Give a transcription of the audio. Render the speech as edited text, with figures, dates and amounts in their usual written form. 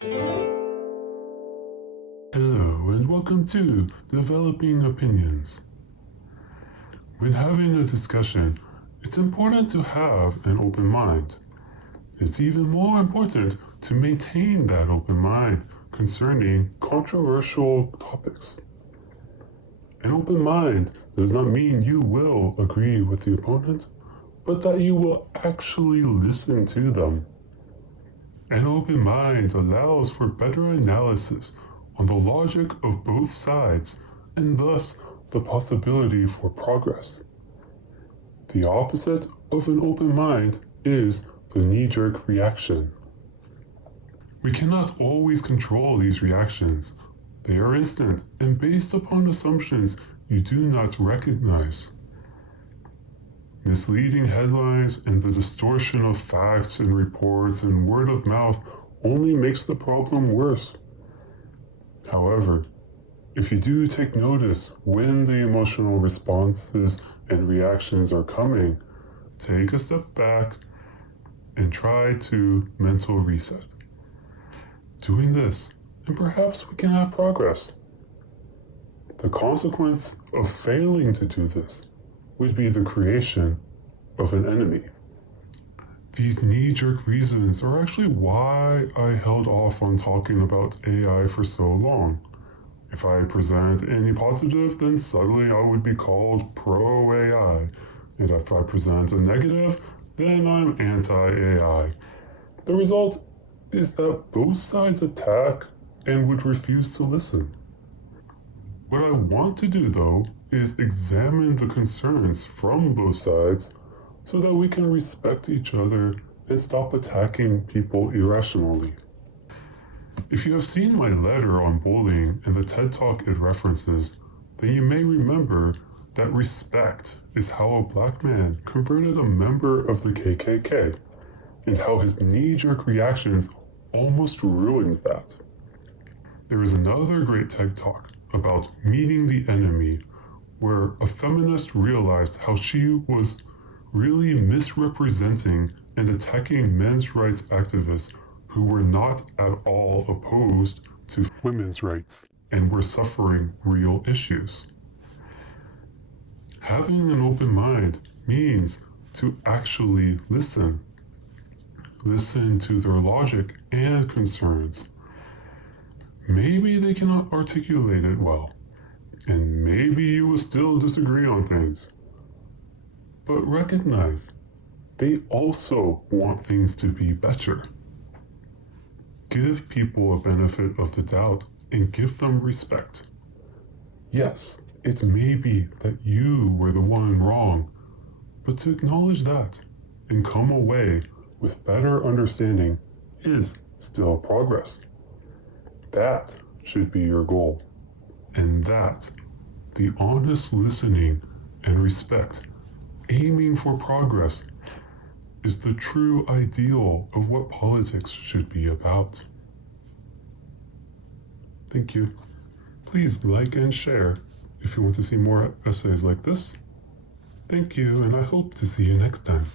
Hello and welcome to Developing Opinions. When having a discussion, it's important to have an open mind. It's even more important to maintain that open mind concerning controversial topics. An open mind does not mean you will agree with the opponent, but that you will actually listen to them. An open mind allows for better analysis on the logic of both sides and thus the possibility for progress. The opposite of an open mind is the knee-jerk reaction. We cannot always control these reactions. They are instant and based upon assumptions you do not recognize. Misleading headlines and the distortion of facts and reports and word of mouth only makes the problem worse. However, if you do take notice when the emotional responses and reactions are coming, take a step back and try to mental reset. Doing this, and perhaps we can have progress. The consequence of failing to do this would be the creation of an enemy. These knee-jerk reasons are actually why I held off on talking about AI for so long. If I present any positive, then suddenly I would be called pro-AI. And if I present a negative, then I'm anti-AI. The result is that both sides attack and would refuse to listen. What I want to do, though, is examine the concerns from both sides so that we can respect each other and stop attacking people irrationally. If you have seen my letter on bullying and the TED Talk it references, then you may remember that respect is how a black man converted a member of the KKK, and how his knee-jerk reactions almost ruined that. There is another great TED Talk about meeting the enemy, where a feminist realized how she was really misrepresenting and attacking men's rights activists who were not at all opposed to women's rights and were suffering real issues. Having an open mind means to actually listen. Listen to their logic and concerns. Maybe they cannot articulate it well, and maybe you will still disagree on things. But recognize, they also want things to be better. Give people a benefit of the doubt and give them respect. Yes, it may be that you were the one wrong, but to acknowledge that and come away with better understanding is still progress. That should be your goal. And that, the honest listening and respect, aiming for progress, is the true ideal of what politics should be about. Thank you. Please like and share if you want to see more essays like this. Thank you, and I hope to see you next time.